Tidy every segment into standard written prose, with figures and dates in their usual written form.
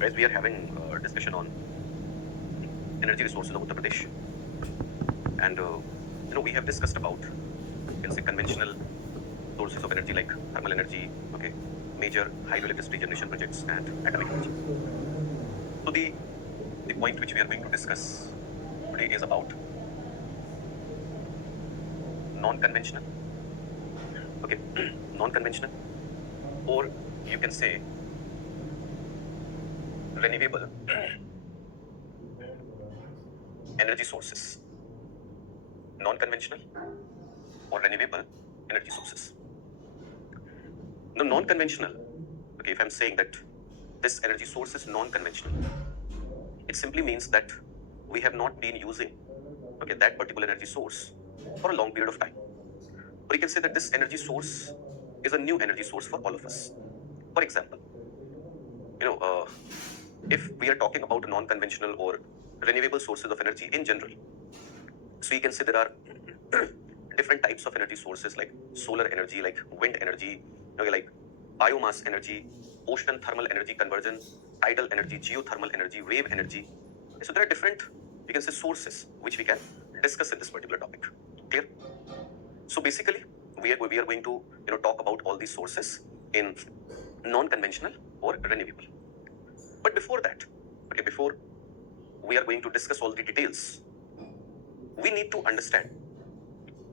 Guys, we are having a discussion on energy resources of Uttar Pradesh, and we have discussed about, you can say, conventional sources of energy like thermal energy, okay, major hydroelectricity generation projects, and atomic energy. So the point which we are going to discuss today is about non-conventional, okay, non-conventional, or you can say renewable energy sources, non-conventional or renewable energy sources. Now, non-conventional, okay, if I'm saying that this energy source is non-conventional, it simply means that we have not been using, okay, that particular energy source for a long period of time. Or you can say that this energy source is a new energy source for all of us. For example, you know, uh, if we are talking about non-conventional or renewable sources of energy in general, so you can say there are different types of energy sources like solar energy, like wind energy, okay, like biomass energy, ocean thermal energy conversion, tidal energy, geothermal energy, wave energy. So there are different, you can say, sources which we can discuss in this particular topic. Clear? So basically, we are going to talk about all these sources in non-conventional or renewable. But before that, okay, before we are going to discuss all the details, we need to understand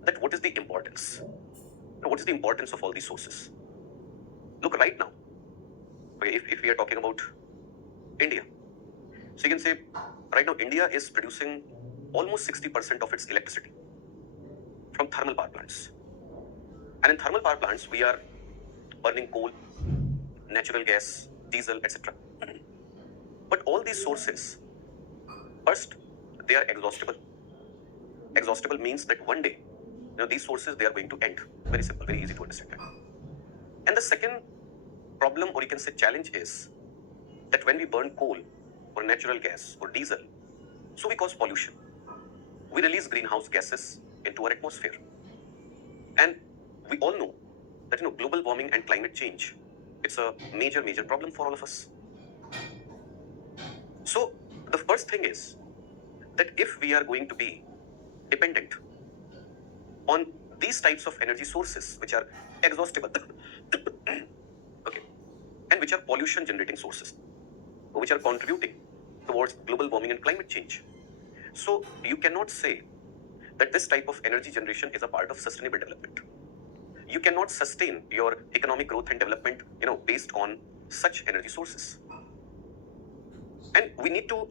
that what is the importance. What is the importance of all these sources? Look, right now, okay, if we are talking about India, so you can say right now India is producing almost 60% of its electricity from thermal power plants. And in thermal power plants, we are burning coal, natural gas, diesel, etc. But all these sources, first, they are exhaustible. Exhaustible means that one day, these sources, they are going to end. Very simple, very easy to understand. And the second problem, or you can say challenge, is that when we burn coal or natural gas or diesel, so we cause pollution. We release greenhouse gases into our atmosphere. And we all know that global warming and climate change, it's a major problem for all of us. So the first thing is that if we are going to be dependent on these types of energy sources which are exhaustible okay, and which are pollution generating sources, which are contributing towards global warming and climate change, so you cannot say that this type of energy generation is a part of sustainable development. You cannot sustain your economic growth and development based on such energy sources. And we need to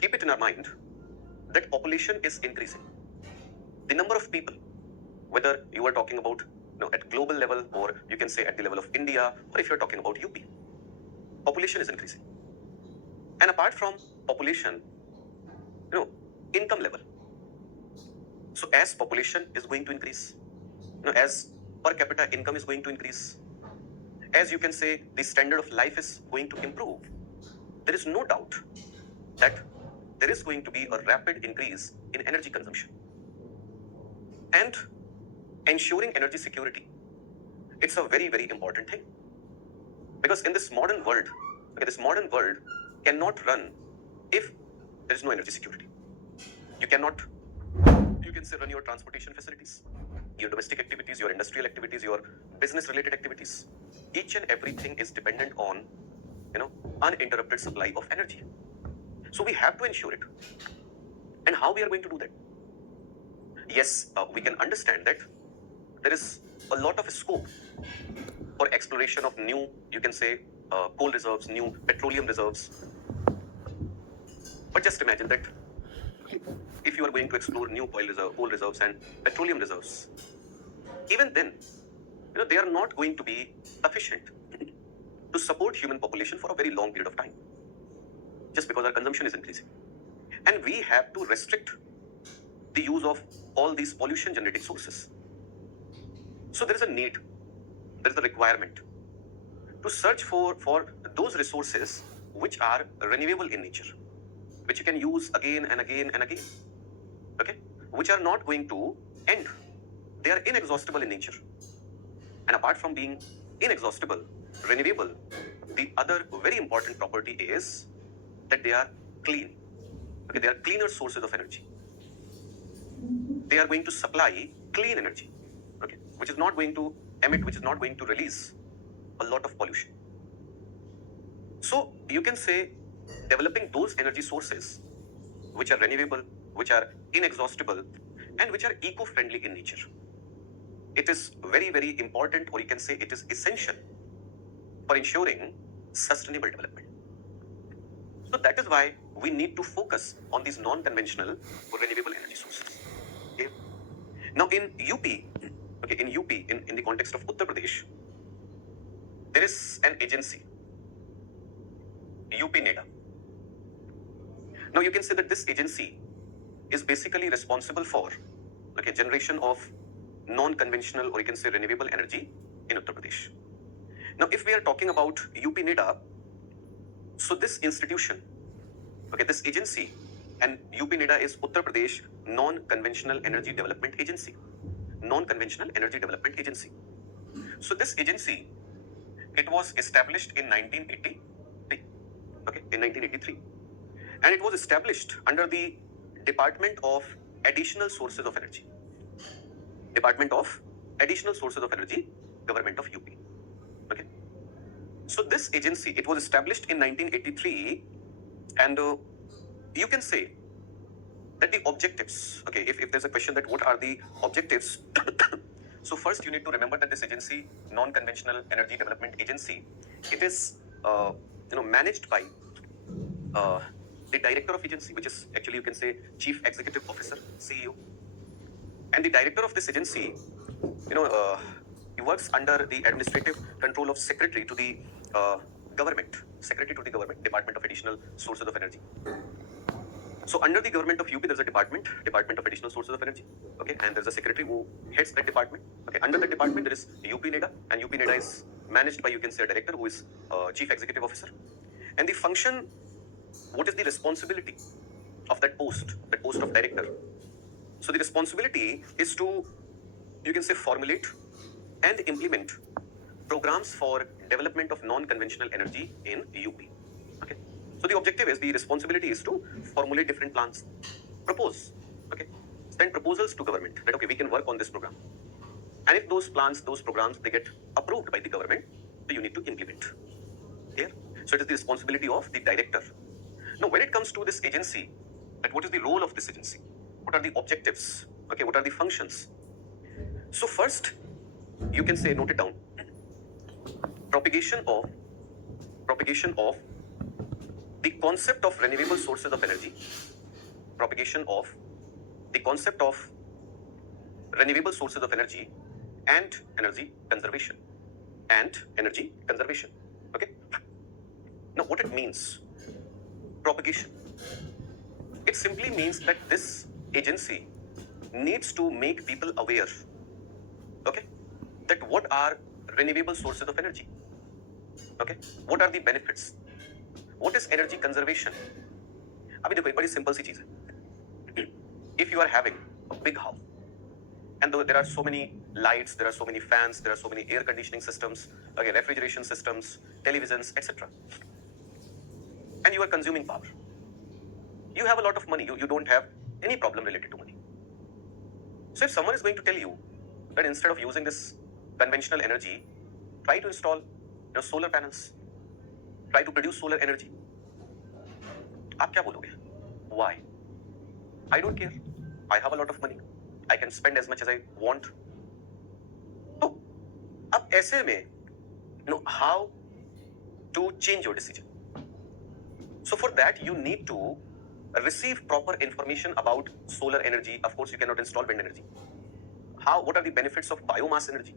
keep it in our mind that population is increasing. The number of people, whether you are talking about at global level, or you can say at the level of India, or if you're talking about UP, population is increasing. And apart from population, income level. So as population is going to increase, as per capita income is going to increase, as you can say the standard of life is going to improve, there is no doubt that there is going to be a rapid increase in energy consumption. And ensuring energy security, it's a very important thing. Because in this modern world, this modern world cannot run if there is no energy security. You cannot, you can say, run your transportation facilities, your domestic activities, your industrial activities, your business related activities. Each and everything is dependent on, uninterrupted supply of energy. So we have to ensure it. And how we are going to do that? Yes, we can understand that there is a lot of scope for exploration of new, you can say, coal reserves, new petroleum reserves. But just imagine that if you are going to explore new coal reserves and petroleum reserves, even then, they are not going to be sufficient to support human population for a very long period of time, just because our consumption is increasing. And we have to restrict the use of all these pollution generating sources. So there is a need, there is a requirement to search for those resources which are renewable in nature, which you can use again and again and again, okay, which are not going to end. They are inexhaustible in nature. And apart from being inexhaustible, renewable, the other very important property is that they are clean. Okay, they are cleaner sources of energy. They are going to supply clean energy, okay, which is not going to emit, which is not going to release a lot of pollution. So you can say developing those energy sources which are renewable, which are inexhaustible, and which are eco-friendly in nature. It is very, very important, or you can say it is essential for ensuring sustainable development. So that is why we need to focus on these non-conventional or renewable energy sources. Okay? Now in UP, okay, in the context of Uttar Pradesh, there is an agency, UP NEDA. Now you can say that this agency is basically responsible for, okay, generation of non-conventional, or you can say renewable energy in Uttar Pradesh. Now if we are talking about UP NEDA, so this institution, okay, this agency, and UP NEDA is Uttar Pradesh Non-Conventional Energy Development Agency. Non-Conventional Energy Development Agency. So this agency, it was established in 1983, okay, in 1983. And it was established under the Department of Additional Sources of Energy. Department of Additional Sources of Energy, Government of UP. Okay. So this agency, it was established in 1983, and you can say that the objectives, okay, if there's a question that what are the objectives, so first you need to remember that this agency, Non-Conventional Energy Development Agency, it is managed by the director of agency, which is actually, you can say, Chief Executive Officer, CEO. And the director of this agency, he works under the administrative control of Secretary to the Government, Department of Additional Sources of Energy. So under the government of UP, there's a Department of Additional Sources of Energy, okay, and there's a secretary who heads that department, okay. Under that department, there is UP NEDA, and UP NEDA is managed by, you can say, a director who is Chief Executive Officer. And the function, what is the responsibility of that post of director? So the responsibility is to, you can say, formulate and implement programs for development of non-conventional energy in UP, okay. So the objective is, the responsibility is to formulate different plans, propose, okay, send proposals to government that, okay, we can work on this program. And if those plans, those programs, they get approved by the government, so you need to implement. Here, so it is the responsibility of the director. Now, when it comes to this agency, that what is the role of this agency? What are the objectives? Okay, what are the functions? So first, you can say, note it down. Propagation of the concept of renewable sources of energy. Propagation of the concept of renewable sources of energy and energy conservation. Okay. Now, what it means? Propagation. It simply means that this agency needs to make people aware, okay, that what are renewable sources of energy, okay, what are the benefits, what is energy conservation. अभी देखो, एक बड़ी simple सी चीज है. If you are having a big house and there are so many lights, there are so many fans, there are so many air conditioning systems, okay, refrigeration systems, televisions, etc., and you are consuming power, you have a lot of money, you don't have any problem related to money. So if someone is going to tell you that instead of using this conventional energy, try to install solar panels, try to produce solar energy, आप क्या बोलोगे? Why? I don't care. I have a lot of money. I can spend as much as I want. तो अब ऐसे में, how to change your decision? So for that, you need to receive proper information about solar energy. Of course, you cannot install wind energy. What are the benefits of biomass energy?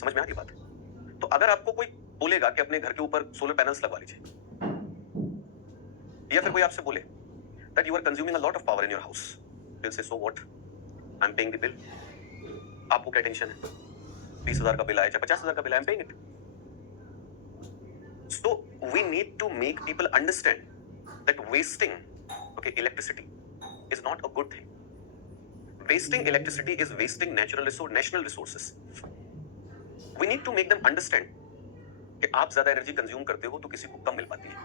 समझ में आ रही बात? तो अगर आपको कोई बोलेगा कि अपने घर के ऊपर सोलर पैनल्स लगवा लीजिए, या फिर कोई आपसे बोले that you are consuming a lot of power in your house, you'll say, so what? I'm paying the bill. आपको क्या टेंशन है? 20,000 का बिल आया, चाहे 50,000 का बिल आया, I'm paying it. So we need to make people understand that wasting, okay, electricity is not a good thing. Wasting electricity is wasting national resources. We need to make them understand कि आप ज्यादा energy consume करते हो तो किसी को कम मिल पाती है.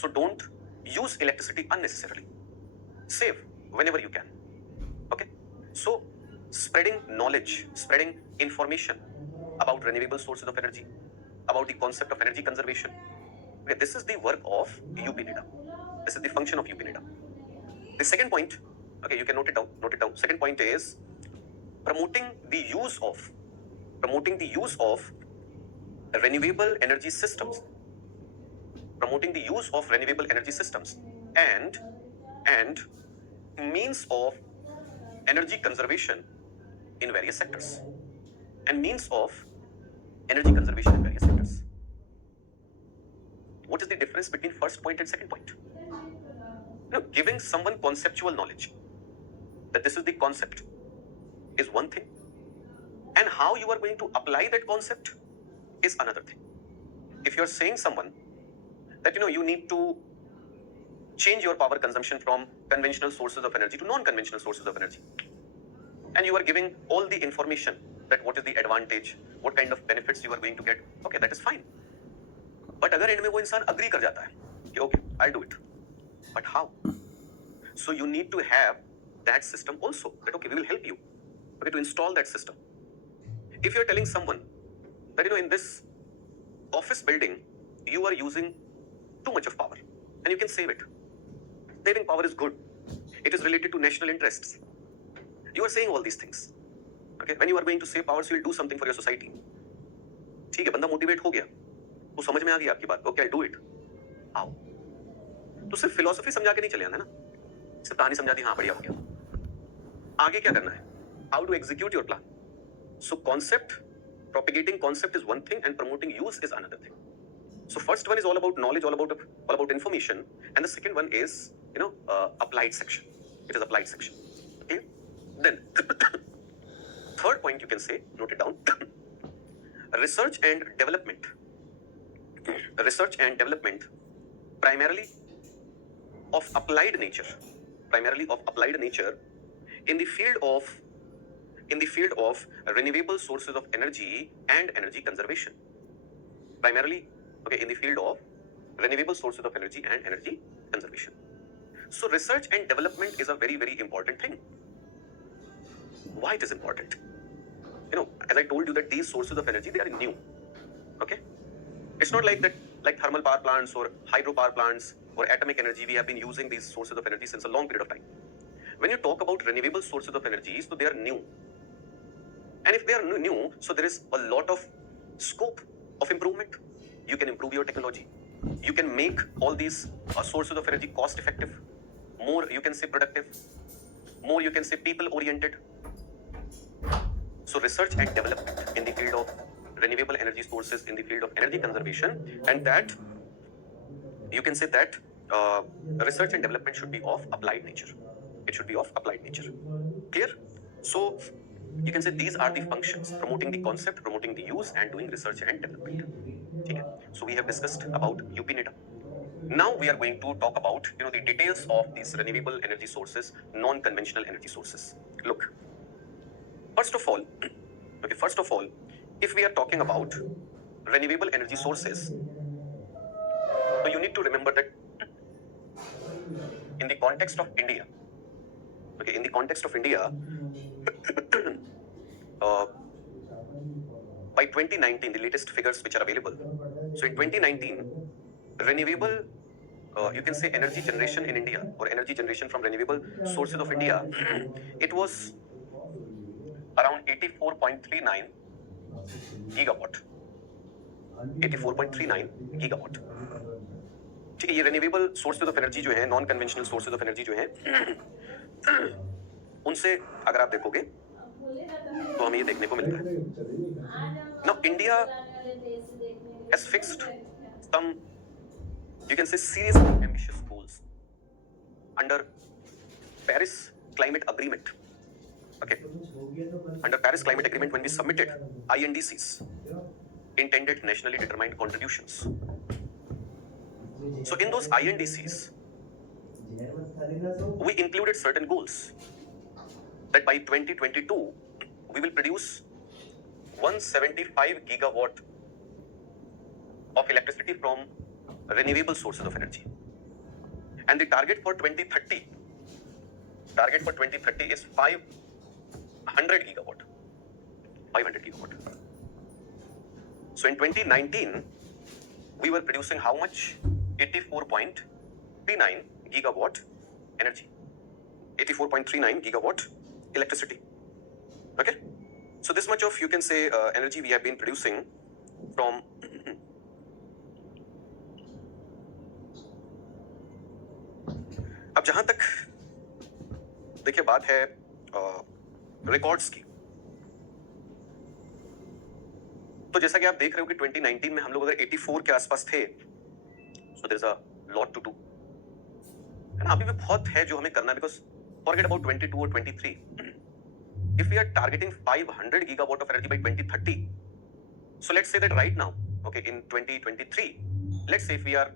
So don't use electricity unnecessarily. Save whenever you can. Okay? So spreading knowledge, spreading information about renewable sources of energy, about the concept of energy conservation. Okay, this is the work of UPNIDA. This is the function of UPNIDA. The second point, okay, you can note it down. Note it down. Second point is promoting the use of renewable energy systems. Promoting the use of renewable energy systems and means of energy conservation in various sectors. And means of energy conservation in various sectors. What is the difference between first point and second point? Giving someone conceptual knowledge that this is the concept is one thing, and how you are going to apply that concept is another thing. If you are saying someone that you need to change your power consumption from conventional sources of energy to non-conventional sources of energy, and you are giving all the information that what is the advantage, what kind of benefits you are going to get, okay, that is fine. But अगर end में वो इंसान agree कर जाता है कि okay, I'll do it, but how? So you need to have that system also, that okay, we will help you, okay, to install that system. If you are telling someone that in this office building you are using too much of power and you can save it, saving power is good, it is related to national interests, you are saying all these things, okay, when you are going to save power, so you will do something for your society. ठीक है, बंदा motivate हो गया, वो समझ में आ गया आपकी बात, ओके, आई डू इट. आओ, तो सिर्फ फिलॉसफी समझा के नहीं चले आना ना, सिर्फ कहानी समझा दी, हाँ बढ़िया हो गया. आगे क्या करना है? How to execute your plan. So concept, propagating concept is one thing and promoting use is another thing. So first one is all about knowledge, all about information, and the second one is applied section. It is applied section. Okay. Then third point you can say, note it down. Research and development. Research and development primarily of applied nature. Primarily of applied nature in the field of renewable sources of energy and energy conservation. Primarily, okay, in the field of renewable sources of energy and energy conservation. So research and development is a very, very important thing. Why it is important? As I told you that these sources of energy, they are new. Okay? It's not like that, like thermal power plants or hydropower plants or atomic energy, we have been using these sources of energy since a long period of time. When you talk about renewable sources of energy, so they are new. And if they are new, so there is a lot of scope of improvement. You can improve your technology. You can make all these sources of energy cost effective, more you can say productive, more you can say people oriented. So research and development in the field of renewable energy sources, in the field of energy conservation, and that you can say that research and development should be of applied nature. It should be of applied nature. Clear? So you can say these are the functions: promoting the concept, promoting the use, and doing research and development. Okay. So we have discussed about UPNIDA. Now we are going to talk about the details of these renewable energy sources, non-conventional energy sources. Look, first of all, if we are talking about renewable energy sources, so you need to remember that in the context of India, okay, in the context of India, by 2019, the latest figures which are available. So in 2019, renewable, you can say energy generation in India, or energy generation from renewable sources of India, it was around 84.39 gigawatt. 84.39 gigawatt. ठीक है, ये renewable sources of energy जो है, non conventional sources of energy जो है, उनसे अगर आप देखोगे तो हमें ये देखने को मिलता है. Now India has fixed some, you can say, serious and ambitious goals under Paris Climate Agreement. Okay, under Paris Climate Agreement, when we submitted INDCs, intended nationally determined contributions. So in those INDCs, we included certain goals that by 2022 we will produce 175 gigawatt of electricity from renewable sources of energy. And the target for 2030 is 500 gigawatt. 500 gigawatt. So in 2019, we were producing how much? 84.39 gigawatt energy. 84.39 gigawatt electricity. Okay? So this much of, you can say, energy we have been producing from अब जहां तक देखिए बात है records की, तो जैसा कि आप देख रहे हो कि 2019 में हम लोग अगर 84 के आसपास थे, so there is a lot to do, है ना? अभी भी बहुत है जो हमें करना है, बिकॉज फॉरगेट अबाउट 22 और 23. If we are targeting 500 gigawatt of energy by 2030, so let's say that right now, okay, in 2023, let's say if we are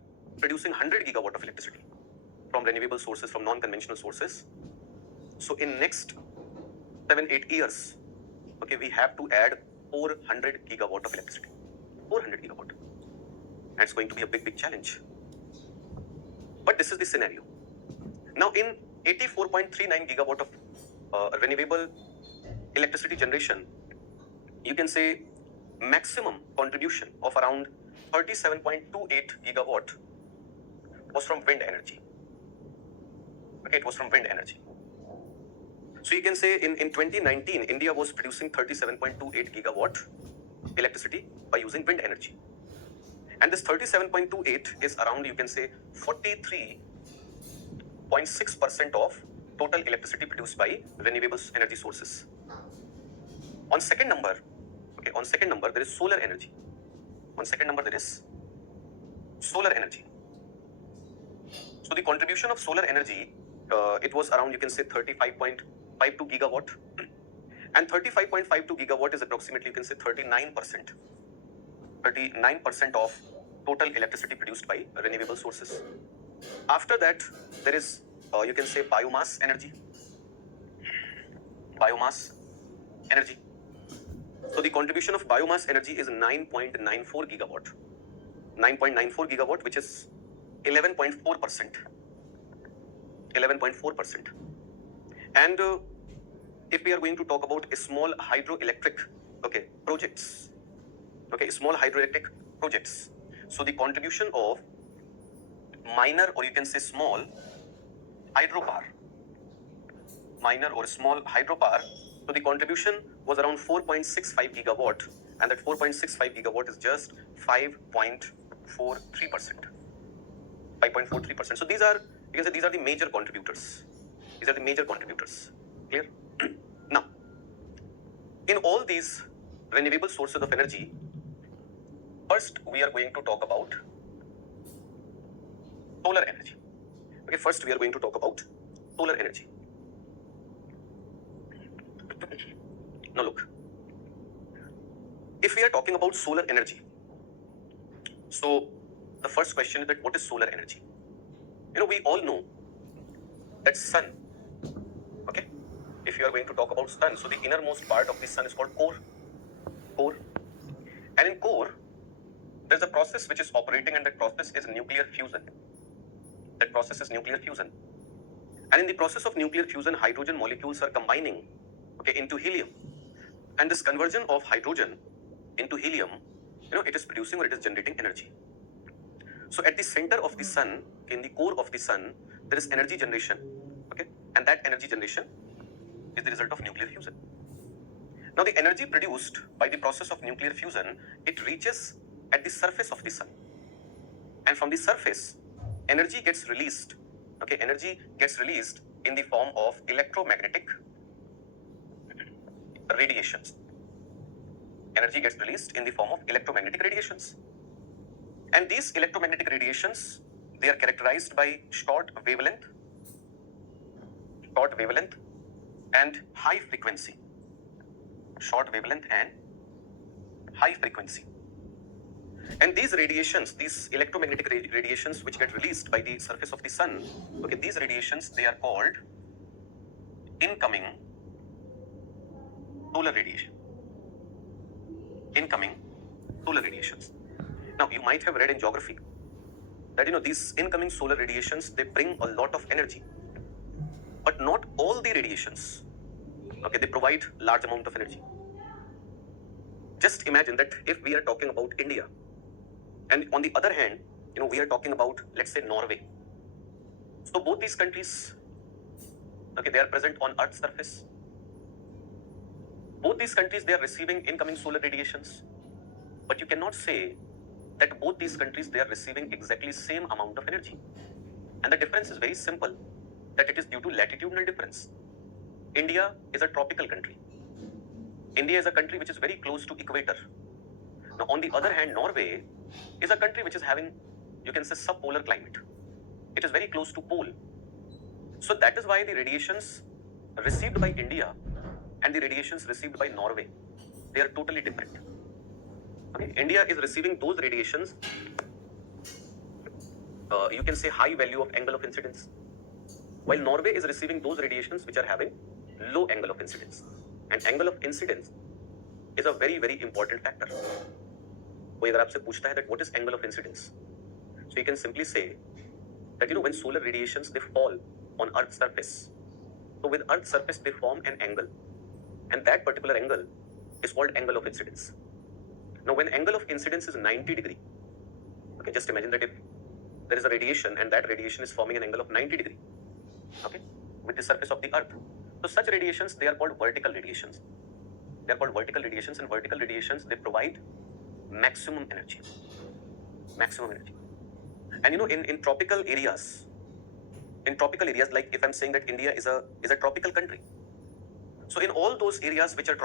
producing 100 gigawatt of electricity from renewable sources, from non-conventional sources, so in next 7-8 years, okay, we have to add 400 gigawatt of electricity. 400 gigawatt. And it's going to be a big challenge. But this is the scenario. Now in 84.39 gigawatt of renewable electricity generation, you can say maximum contribution of around 37.28 gigawatt was from wind energy. Okay, it was from wind energy. So you can say in 2019, India was producing 37.28 gigawatt electricity by using wind energy. And this 37.28 is around, you can say, 43.6% of total electricity produced by renewable energy sources. On second number, okay, on second number there is solar energy. On second number there is solar energy. So the contribution of solar energy, it was around, you can say, 35.52 gigawatt. And 35.52 gigawatt is approximately, you can say, 39%. 39% of total electricity produced by renewable sources. After that, there is, you can say, biomass energy. Biomass energy. So the contribution of biomass energy is 9.94 gigawatt. 9.94 gigawatt, which is 11.4%. 11.4%. And if we are going to talk about small hydroelectric, okay, projects, okay, small hydroelectric projects. So the contribution of minor, or you can say small hydropower, minor or small hydropower, so the contribution was around 4.65 gigawatt, and that 4.65 gigawatt is just 5.43%. 5.43%. So these are, you can say, these are the major contributors. These are the major contributors. Clear? Now, in all these renewable sources of energy, first we are going to talk about solar energy. Okay, first we are going to talk about solar energy. Now look, if we are talking about solar energy, so the first question is that what is solar energy? You know, we all know that sun, okay? If you are going to talk about sun, so the innermost part of the sun is called core. Core. And in core, there's a process which is operating, and that process is nuclear fusion. That process is nuclear fusion. And in the process of nuclear fusion, hydrogen molecules are combining, okay, into helium. And this conversion of hydrogen into helium, you know, it is producing or it is generating energy. So at the center of the sun, in the core of the sun, there is energy generation, okay? And that energy generation is the result of nuclear fusion. Now the energy produced by the process of nuclear fusion, it reaches at the surface of the sun. And from the surface, energy gets released, okay? Energy gets released in the form of electromagnetic radiations. Energy gets released in the form of electromagnetic radiations. And these electromagnetic radiations, they are characterized by short wavelength and high frequency. Short wavelength and high frequency. And these radiations, these electromagnetic radiations which get released by the surface of the sun, okay, these radiations, they are called incoming solar radiation. Incoming solar radiations. Now, you might have read in geography that these incoming solar radiations, they bring a lot of energy, but not all the radiations. Okay, they provide large amount of energy. Just imagine that if we are talking about India, and on the other hand, we are talking about, let's say, Norway. So both these countries, okay, they are present on Earth's surface. Both these countries, they are receiving incoming solar radiations, but you cannot say that both these countries, they are receiving exactly same amount of energy. And the difference is very simple, that it is due to latitudinal difference. India is a tropical country. India is a country which is very close to equator. Now, on the other hand, Norway is a country which is having, you can say, subpolar climate. It is very close to pole. So that is why the radiations received by India and the radiations received by Norway, they are totally different. Okay? India is receiving those radiations, you can say, high value of angle of incidence, while Norway is receiving those radiations which are having low angle of incidence. And angle of incidence is a very, very important factor. कोई अगर आपसे पूछता है that what is angle of incidence, so you can simply say that when solar radiations, they fall on Earth's surface, so with Earth's surface they form an angle, and that particular angle is called angle of incidence. Now, when angle of incidence is 90 degree, okay, just imagine that if there is a radiation and that radiation is forming an angle of 90 degree, okay, with the surface of the Earth, so such radiations, they are called vertical radiations. They are called vertical radiations, and vertical radiations, they provide maximum energy. Maximum energy. And in tropical areas, like if I'm saying that India is a tropical country, so in all those areas which are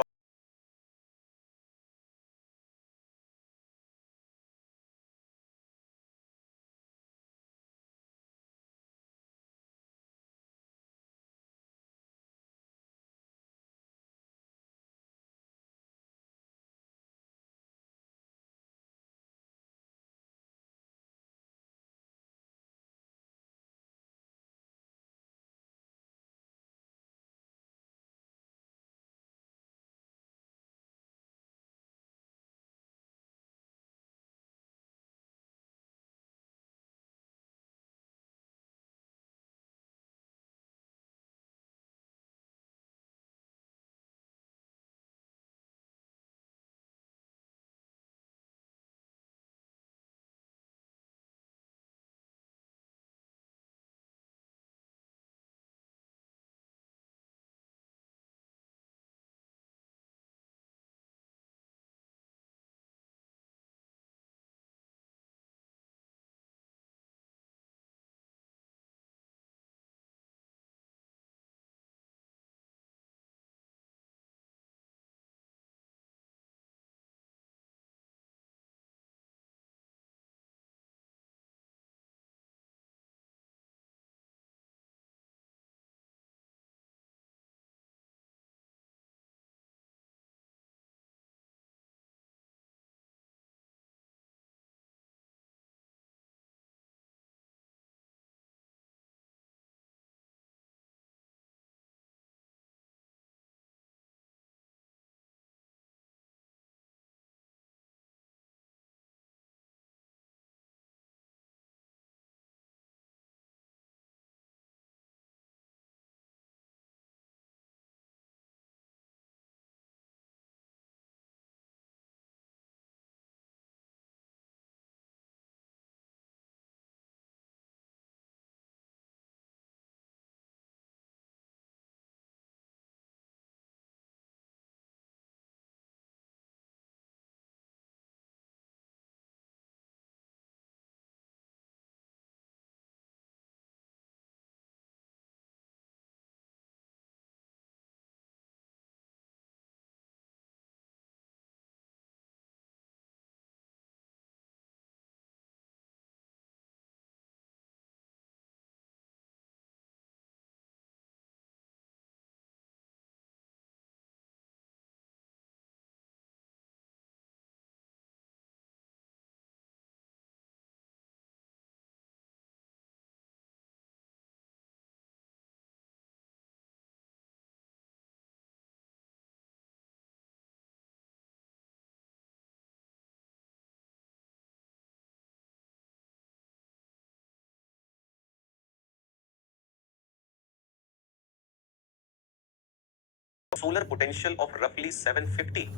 solar potential of roughly 750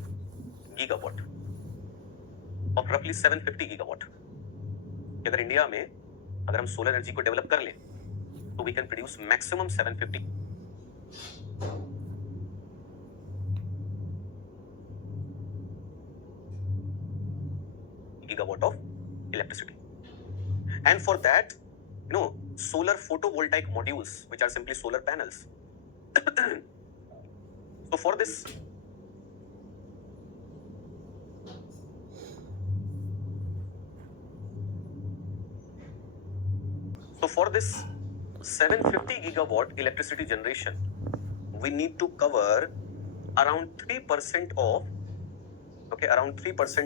gigawatt. Of roughly 750 gigawatt. अगर India में अगर हम solar energy को develop कर लें तो we can produce maximum 750 gigawatt of electricity. And for that, solar photovoltaic modules, which are simply solar panels. So for this, So for this 750 gigawatt electricity generation, we need to cover around 3%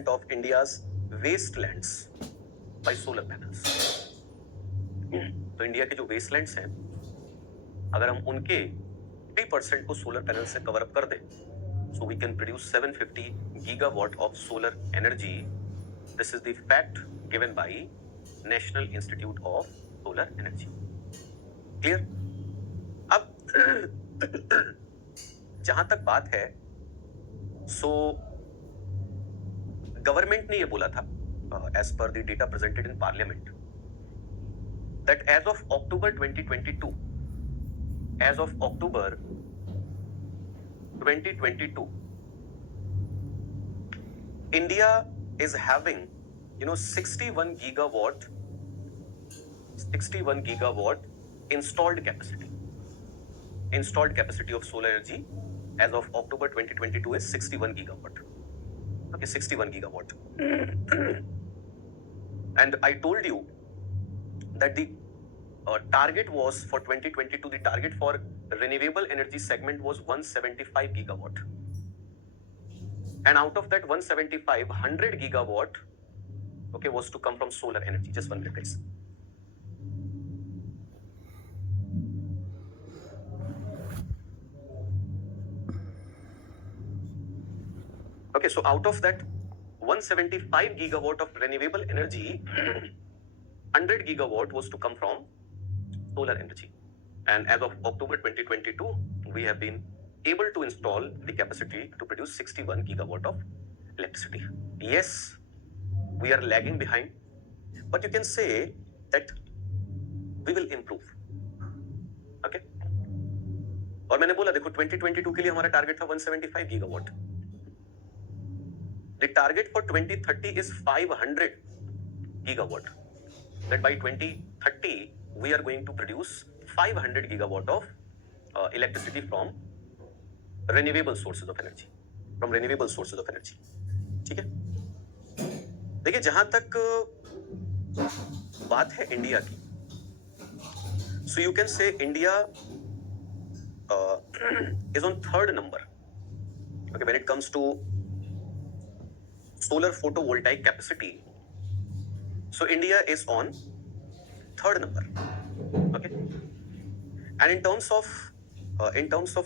of India's wastelands by solar panels. तो India के जो wastelands हैं, अगर हम उनके 3% को solar panel से cover up कर दें, so we can produce 750 gigawatt of solar energy. This is the fact given by National Institute of Solar Energy. Clear? अब जहां तक बात है, so गवर्नमेंट ने ये बोला था, as per the data presented in Parliament, that as of October 2022, India is having 61 gigawatt installed capacity of solar energy as of October 2022 is 61 gigawatt. Okay, 61 gigawatt. And I told you that the target was for 2022, the target for renewable energy segment was 175 gigawatt. And out of that 175, 100 gigawatt, was to come from solar energy. Just one minute, guys. Okay, so out of that 175 gigawatt of renewable energy, 100 gigawatt was to come from solar energy. And as of October 2022, we have been able to install the capacity to produce 61 gigawatt of electricity. Yes, we are lagging behind, but you can say that we will improve. Okay? और मैंने बोला देखो 2022 के लिए हमारा target था 175 gigawatt. The target for 2030 is 500 gigawatt. That by 2030 we are going to produce 500 gigawatt of electricity from renewable sources of energy. ठीक है? देखिए जहां तक बात है इंडिया की, so you can say India is on third number. Okay, when it comes to solar photovoltaic capacity, so India is on third number. Okay, and in terms of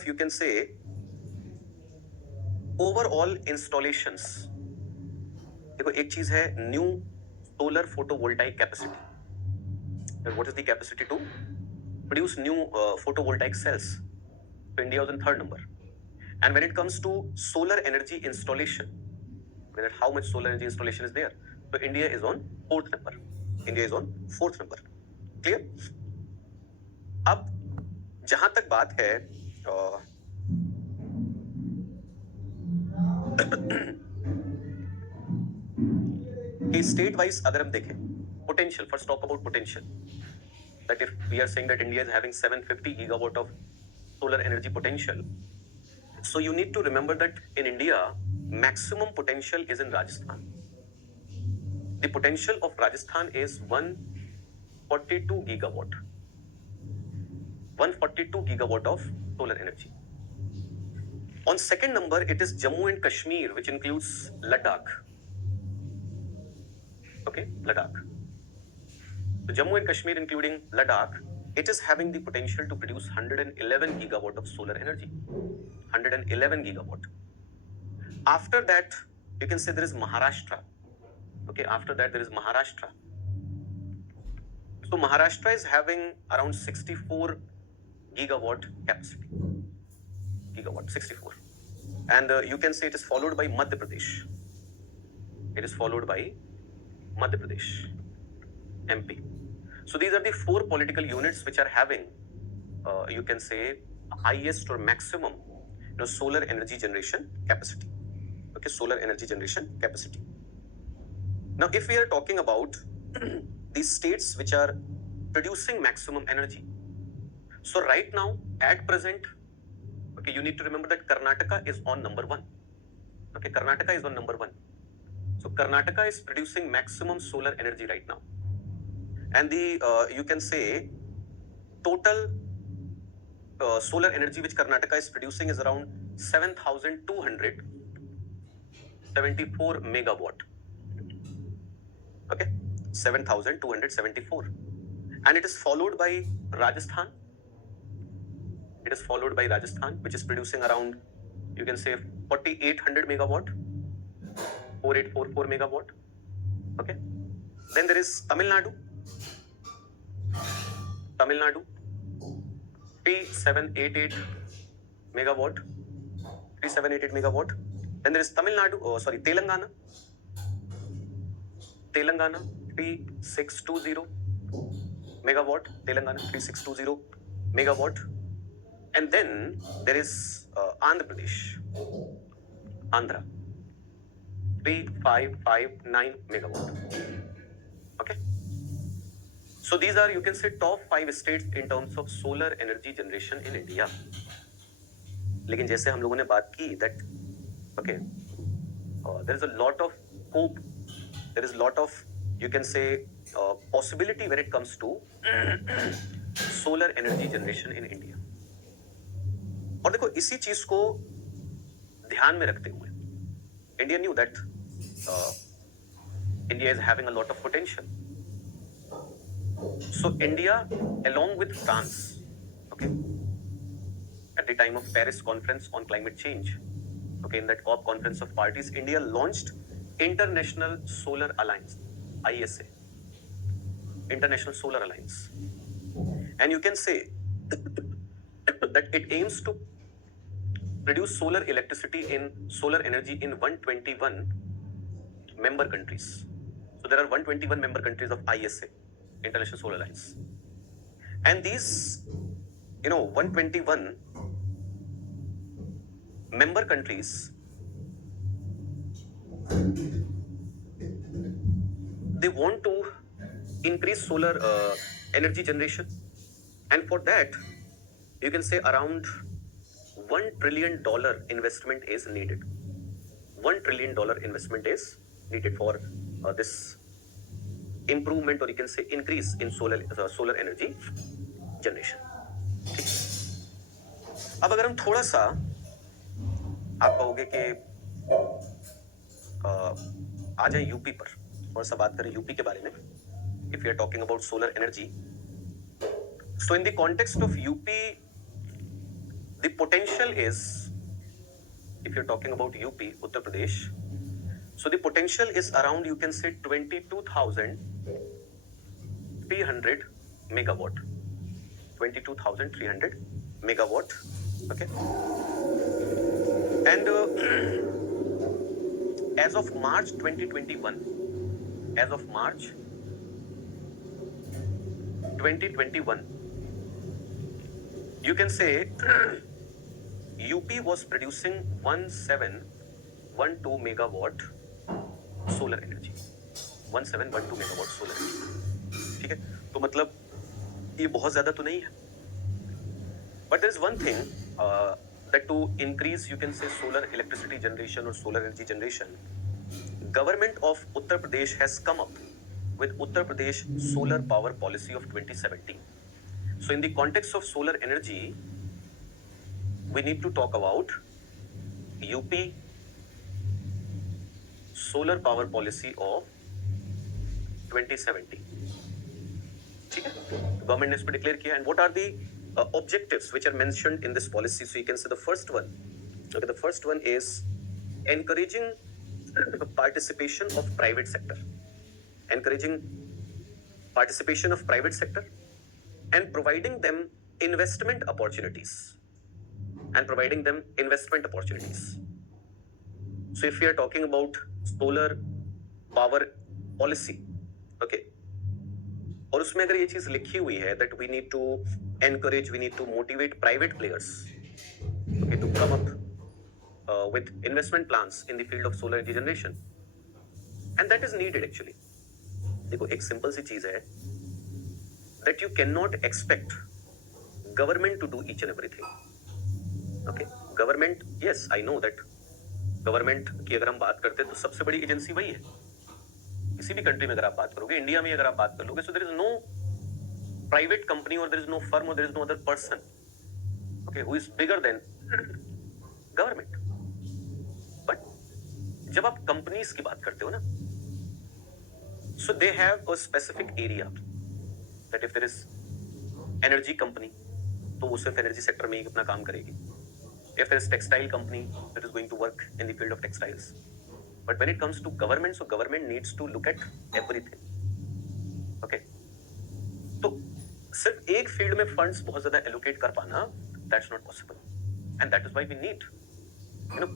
you can say overall installations, देखो एक चीज है new solar photovoltaic capacity. What is the capacity to produce new photovoltaic cells? So India is in third number. And when it comes to solar energy installation, how much solar energy installation is there? So India is on fourth number. Clear? अब जहां तक बात है कि state wise अगर हम देखें potential, first talk about potential, that if we are saying that India is having 750 gigawatt of solar energy potential, so you need to remember that in India maximum potential is in Rajasthan. The potential of Rajasthan is 142 gigawatt of solar energy. On second number it is Jammu and Kashmir, which includes Ladakh. Okay, Ladakh. So Jammu and Kashmir including Ladakh, it is having the potential to produce 111 gigawatt of solar energy. 111 gigawatt. After that, you can say there is Maharashtra. Okay, after that there is Maharashtra. So Maharashtra is having around 64 gigawatt capacity. gigawatt, 64. And you can say it is followed by Madhya Pradesh. It is followed by Madhya Pradesh, MP. So these are the 4 political units which are having, you can say, highest or maximum, solar energy generation capacity. Okay, solar energy generation capacity. Now, if we are talking about these states which are producing maximum energy, so right now, at present, okay, you need to remember that Karnataka is on number 1. Okay, Karnataka is on number 1. So Karnataka is producing maximum solar energy right now, and the you can say total solar energy which Karnataka is producing is around 7,274 megawatt. Okay, 7,274, and it is followed by Rajasthan. It is followed by Rajasthan, which is producing around, you can say, 4,800 megawatt, 4,844 megawatt. Okay, then there is Tamil Nadu. Tamil Nadu, 3,788 megawatt, 3,788 megawatt. Then there is Telangana. Telangana, 3,620 megawatt. Telangana, 3,620 megawatt. And then there is Andhra Pradesh. Andhra, 3,559 megawatt. Okay. So these are, you can say, top 5 states in terms of solar energy generation in India. लेकिन जैसे हम लोगों ने बात की that okay, there is a lot of hope, there is a lot of, you can say, possibility when it comes to solar energy generation in India. और देखो इसी चीज को ध्यान में रखते हुए India knew that India is having a lot of potential. So India, along with France, okay, at the time of Paris Conference on Climate Change, okay, in that COP Conference of Parties, India launched International Solar Alliance, ISA, International Solar Alliance, and you can say that it aims to produce solar electricity in solar energy in 121 member countries. So there are 121 member countries of ISA, International Solar Alliance, and these, 121 member countries, they want to increase solar energy generation, and for that, you can say around $1 trillion investment is needed. $1 trillion investment is needed for this improvement, or you can say increase in solar energy generation. ठीक है, अब अगर हम थोड़ा सा, आप कहोगे कि आ जाए यूपी पर, थोड़ा सा बात करें यूपी के बारे में. If we are talking about solar energy, so in the context of UP, the potential is, if you're talking about UP, Uttar Pradesh, so the potential is around, you can say, 22,300 megawatt. 22,300 megawatt. Okay. And as of March 2021, you can say UP was producing 1712 megawatt solar energy. 1712 megawatt solar energy. ठीक है, तो मतलब ये बहुत ज्यादा तो नहीं है. But there is one thing that to increase, you can say, solar electricity generation or solar energy generation, government of Uttar Pradesh has come up with Uttar Pradesh Solar Power Policy of 2017. So in the context of solar energy, we need to talk about UP Solar Power Policy of 2017. ठीक है, government ने इसको declare किया, and what are the objectives which are mentioned in this policy? So you can say the first one. Okay, the first one is encouraging participation of private sector. Encouraging participation of private sector and providing them investment opportunities. and providing them investment opportunities. So if we are talking about solar power policy, okay, और उसमें अगर ये चीज लिखी हुई है that we need to encourage, we need to motivate private players, okay, to come up with investment plans in the field of solar energy generation, and that is needed actually. देखो एक सिंपल सी चीज है that you cannot expect government to do each and everything. Okay, government, yes, I know that government की अगर हम बात करते हैं तो सबसे बड़ी एजेंसी वही है किसी भी कंट्री में। अगर आप बात करोगे, इंडिया में अगर आप बात कर लोगे, so there is no private company और देयर इज नो फर्म और there is no other person, okay, who is bigger than government. But जब आप कंपनीज की बात करते हो ना, so they have a specific area that if there is energy company तो वो सिर्फ एनर्जी सेक्टर में ही अपना काम करेगी। If there is textile company that is going to work in the field of textiles, but when it comes to government, so government needs to look at everything. Okay, तो सिर्फ एक field में funds बहुत ज्यादा allocate कर पाना, that's not possible, and that is why we need,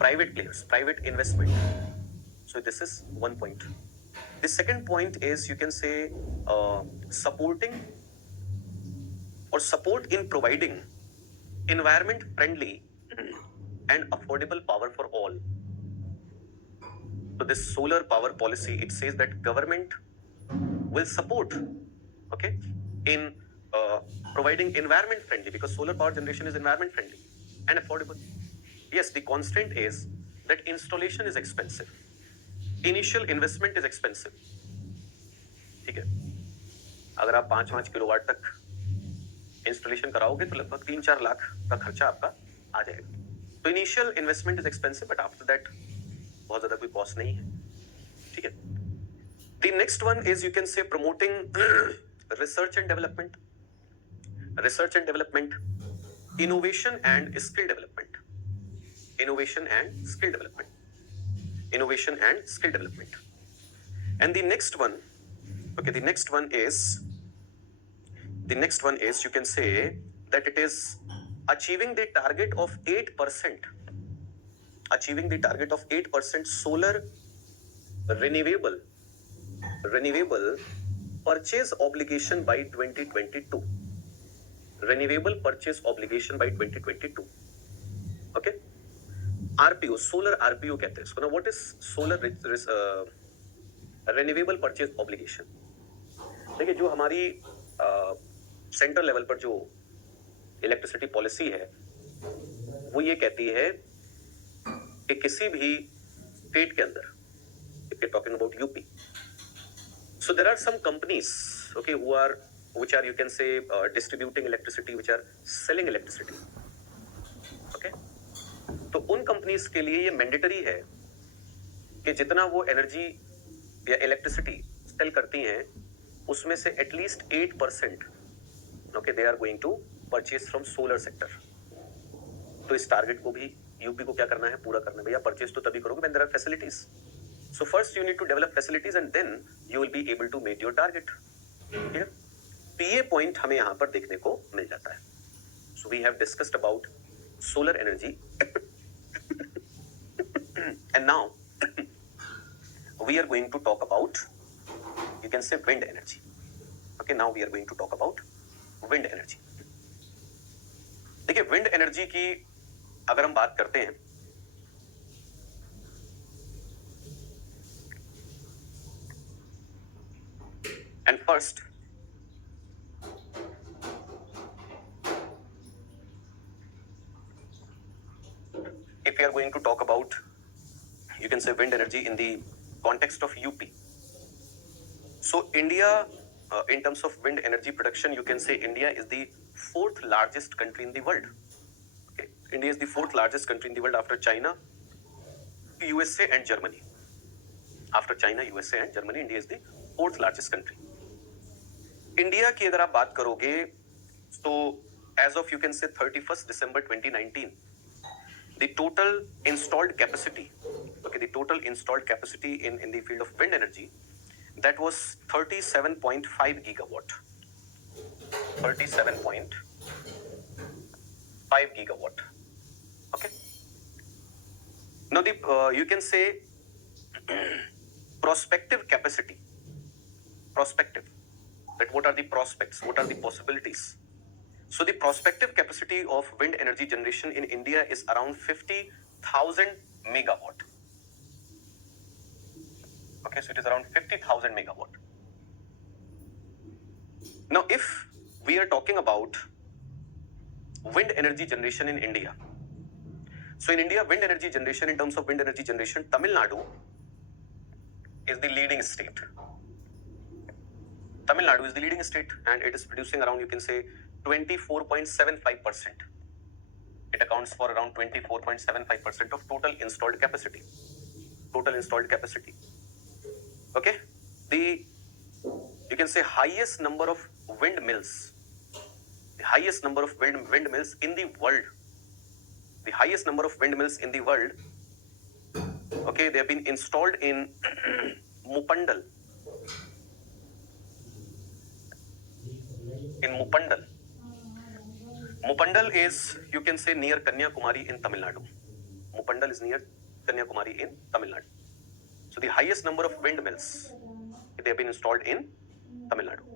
private players, private investment. So this is one point. The second point is, you can say, supporting or support in providing environment friendly and affordable power for all. So this solar power policy, it says that government will support, okay, in providing environment friendly, because solar power generation is environment friendly and affordable. Yes, the constraint is that installation is expensive, initial investment is expensive. ठीक है, अगर आप 5 kilowatt तक installation कराओगे तो लगभग 3-4 लाख का खर्चा आपका आ जाएगा। तो initial investment is expensive, but after that बहुत ज्यादा कोई कॉस्ट नहीं है। ठीक है, the next one is, you can say, promoting research and development, research and development, innovation and skill development, innovation and skill development, innovation and skill development. And the next one, okay, the next one is, you can say that it is achieving the target of 8%, achieving the target of 8% solar renewable purchase obligation by 2022, renewable purchase obligation by 2022, okay, RPO, solar RPO कहते हैं इसको ना। what is solar renewable purchase obligation? देखिए, जो हमारी central level पर जो electricity policy है वो ये कहती है कि किसी भी स्टेट के अंदर, if you talking about UP, so there are some companies, okay, which are, you can say, distributing electricity, which are selling electricity, okay, तो उन कंपनीज के लिए ये मैंडेटरी है कि जितना वो एनर्जी या इलेक्ट्रिसिटी सेल करती हैं उसमें से at least 8%, okay, they are going to purchase from solar sector. तो इस टारगेट को भी यूपी को क्या करना है, पूरा करना है। भैया परचेज तो तभी करोगे when there are facilities. So first you need to develop facilities and then you will be able to met your target. ठीक है, तो ये पॉइंट हमें यहां पर देखने को मिल जाता है। So we have discussed about solar energy and now we are going to talk about, you can say, wind energy. Okay, now we are going to talk about wind energy. देखिए, wind energy की अगर हम बात करते हैं, and first if we are going to talk about, you can say, wind energy in the context of UP. So India, in terms of wind energy production, you can say India is the 4th largest country in the world. Okay, India is the 4th largest country in the world after China, USA and Germany. After China, USA and Germany, India is the 4th largest country. India की अगर आप बात करोगे तो as of, you can say, 31st December 2019, the total installed capacity, okay, the total installed capacity in the field of wind energy, that was 37.5 gigawatt. 37.5 gigawatt. Okay. Now you can say prospective capacity. Prospective. That what are the prospects? What are the possibilities? So the prospective capacity of wind energy generation in India is around 50,000 megawatt. Okay, so it is around 50,000 megawatt. Now, if we are talking about wind energy generation in India, so in India, wind energy generation, in terms of wind energy generation, Tamil Nadu is the leading state. Tamil Nadu is the leading state and it is producing around, you can say, 24.75%. It accounts for around 24.75% of total installed capacity. Total installed capacity. Okay? You can say highest number of windmills. The highest number of windmills in the world. The highest number of windmills in the world. Okay, they have been installed in Mupandal. In Mupandal. Mupandal is, you can say, near Kanyakumari in Tamil Nadu. Mupandal is near Kanyakumari in Tamil Nadu. So the highest number of windmills, they have been installed in Tamil Nadu.